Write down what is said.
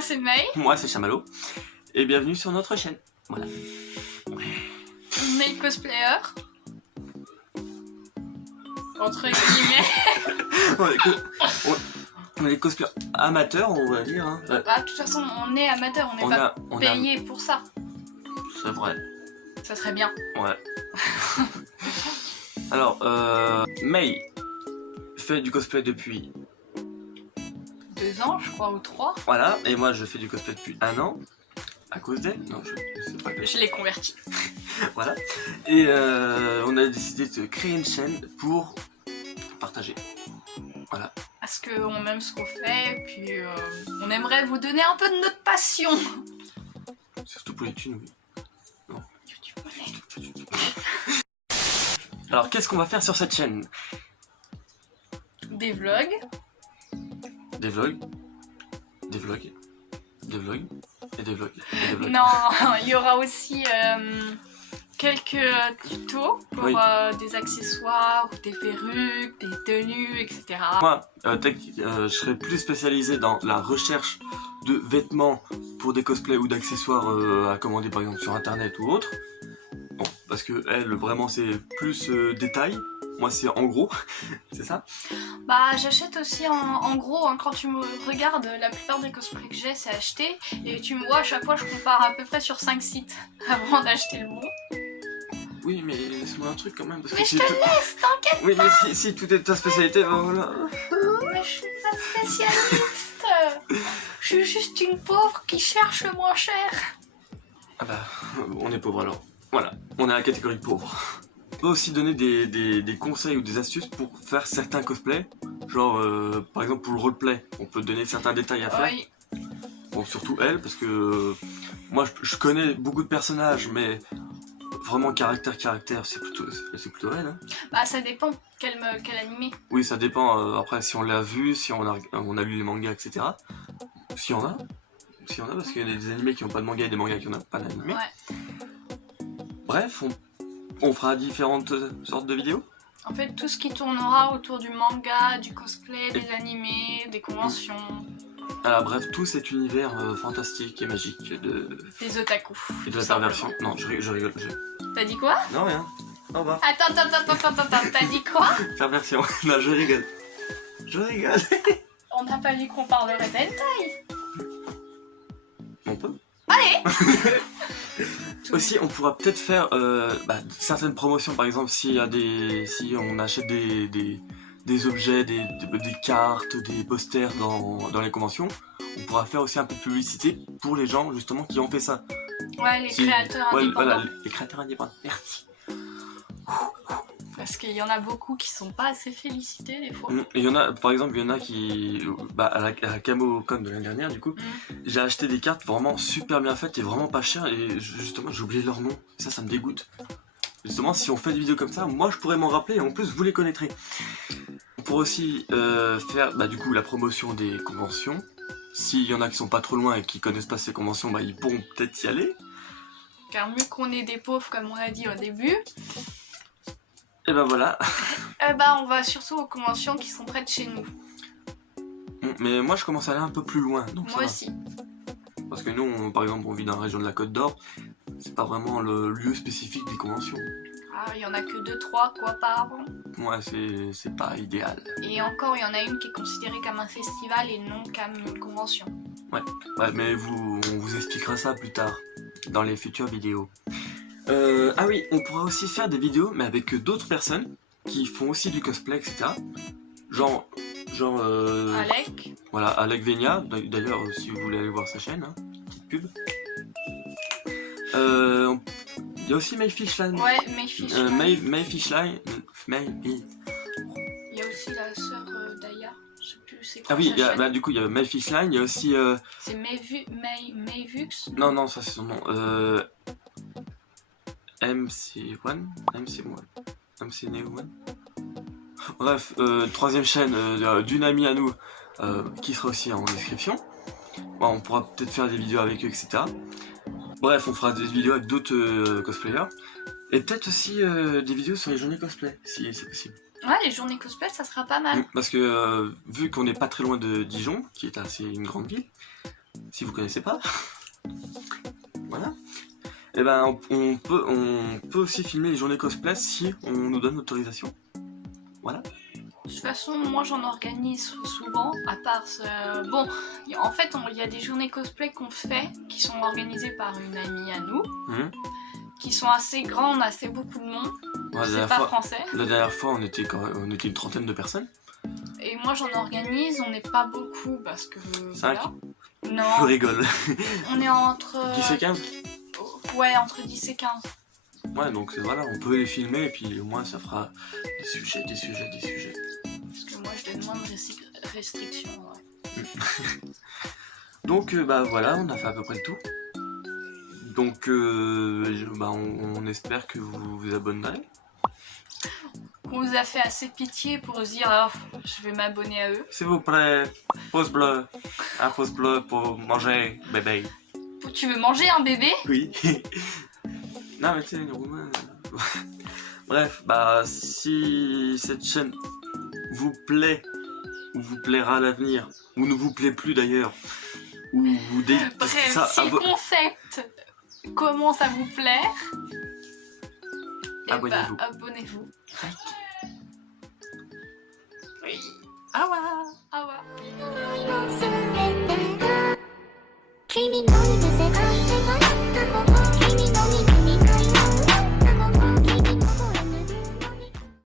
Moi c'est May. Moi c'est Chamallow. Et bienvenue sur notre chaîne. Voilà. May cosplayer. Entre guillemets. on est cosplayers amateurs, on va dire. Hein. Bah, de toute façon, on est amateur, on n'est pas payé pour ça. C'est vrai. Ça serait bien. Ouais. Alors, May fait du cosplay depuis 2 ans, je crois, ou 3. Voilà, et moi je fais du cosplay depuis 1 an. À cause d'elle. Non, je sais pas. Je l'ai converti. Voilà. Et on a décidé de créer une chaîne pour partager. Voilà. Parce qu'on aime ce qu'on fait, puis on aimerait vous donner un peu de notre passion. Surtout pour les thunes, oui. Non. Alors, qu'est-ce qu'on va faire sur cette chaîne? Des vlogs. Des vlogs. Des vlogs. Des vlogs. Et des vlogs. Et des vlogs. Non, il y aura aussi quelques tutos pour des accessoires, des perruques, des tenues, etc. Moi, je serais plus spécialisé dans la recherche de vêtements pour des cosplays ou d'accessoires à commander par exemple sur internet ou autre. Bon, parce que elle, vraiment, c'est plus détail. Moi, c'est en gros, c'est ça? Bah, j'achète aussi en gros, hein, quand tu me regardes, la plupart des cosplays que j'ai, c'est acheté. Et tu me vois, à chaque fois, je compare à peu près sur 5 sites avant d'acheter le bon. Oui, mais laisse-moi un truc quand même. Parce mais que je te laisse, t'inquiète. Oui, mais si tout est de ta spécialité, ben voilà. Mais je suis pas spécialiste. Je suis juste une pauvre qui cherche le moins cher. Ah bah, on est pauvre alors. Voilà, on est à la catégorie pauvre. On peut aussi donner des conseils ou des astuces pour faire certains cosplays. Genre, par exemple pour le roleplay, on peut donner certains détails à faire. Oui. Bon, surtout elle, parce que moi je connais beaucoup de personnages, mais vraiment caractère, c'est plutôt elle. Hein. Bah ça dépend, quel animé. Oui, ça dépend, après si on l'a vu, si on a lu les mangas, etc. Si on a, parce qu'il y a des animés qui n'ont pas de manga et des mangas qui n'ont pas d'animé. Ouais. Bref, on fera différentes sortes de vidéos. En fait, tout ce qui tournera autour du manga, du cosplay, des animés, des conventions. Alors bref, tout cet univers fantastique et magique des otaku. Et de la perversion. Non, je rigole. T'as dit quoi? Non, rien. Au revoir. Attends, t'as dit quoi? Perversion. Non, je rigole. Je rigole. On n'a pas dit qu'on parlerait d'hentai. On peut. Allez. Aussi, on pourra peut-être faire certaines promotions, par exemple, si on achète des objets, des cartes, des posters dans les conventions, on pourra faire aussi un peu de publicité pour les gens justement qui ont fait ça. Ouais, les créateurs indépendants. Voilà, les créateurs indépendants. Merci. Parce qu'il y en a beaucoup qui sont pas assez félicités des fois. Et il y en a, par exemple, il y en a qui, à la CamoCon de l'année dernière, du coup, j'ai acheté des cartes vraiment super bien faites et vraiment pas chères, et justement j'ai oublié leur nom. Ça me dégoûte. Justement, si on fait des vidéos comme ça, moi je pourrais m'en rappeler et en plus vous les connaîtrez. On pourrait aussi faire du coup la promotion des conventions. S'il y en a qui sont pas trop loin et qui connaissent pas ces conventions, ils pourront peut-être y aller. Car mieux qu'on est des pauvres comme on a dit au début. Et ben voilà. On va surtout aux conventions qui sont près de chez nous. Mais moi je commence à aller un peu plus loin. Donc moi aussi. Parce que nous, par exemple, on vit dans la région de la Côte d'Or. C'est pas vraiment le lieu spécifique des conventions. Ah, il y en a que 2-3 quoi par an. Ouais, c'est pas idéal. Et encore, il y en a une qui est considérée comme un festival et non comme une convention. Ouais, mais on vous expliquera ça plus tard, dans les futures vidéos. Ah oui, on pourra aussi faire des vidéos, mais avec d'autres personnes qui font aussi du cosplay, etc. Genre Alec. Voilà, Alec Venia, d'ailleurs, si vous voulez aller voir sa chaîne, hein, petite pub. Il y a aussi May Fishline. Ouais, May Fishline. May Fishline. Il y a aussi la sœur d'Aya. Je sais plus c'est quoi. Ah oui, du coup, il y a May Fishline, il y a aussi... C'est Mayvux. Non, ça c'est son nom. MC1. Bref, troisième chaîne d'une amie à nous qui sera aussi en description. On pourra peut-être faire des vidéos avec eux, etc. Bref, on fera des vidéos avec d'autres cosplayers. Et peut-être aussi des vidéos sur les journées cosplay, si c'est possible. Ouais, les journées cosplay, ça sera pas mal. Parce que vu qu'on n'est pas très loin de Dijon, qui est une grande ville, si vous connaissez pas. Voilà. Et ben on peut aussi filmer les journées cosplay si on nous donne l'autorisation. Voilà. De toute façon, moi j'en organise souvent, à part ce... Bon, en fait, il y a des journées cosplay qu'on fait, qui sont organisées par une amie à nous, qui sont assez grandes, assez beaucoup de monde. Ouais, C'est pas français. La dernière fois, on était une trentaine de personnes. Et moi j'en organise, on n'est pas beaucoup parce que... 5. Voilà. Non. Je rigole. On est entre... 10 et 15. Ouais, entre 10 et 15. Ouais, donc voilà, on peut les filmer et puis au moins ça fera des sujets. Parce que moi je donne moins de restrictions, ouais. Donc bah voilà, on a fait à peu près le tout. Donc bah, on espère que vous vous abonnerez. On vous a fait assez pitié pour se dire oh, je vais m'abonner à eux. S'il vous plaît, pouce bleu. Un pouce bleu pour manger, bébé. Tu veux manger un bébé? Oui. Non mais tu sais, les Roumains... Bref, bah si cette chaîne vous plaît, ou vous plaira à l'avenir, ou ne vous plaît plus d'ailleurs, ou vous bref, si le concept commence à vous plaire, abonnez-vous. Bah, abonnez-vous. Oui. Awa. Awa. 君の夢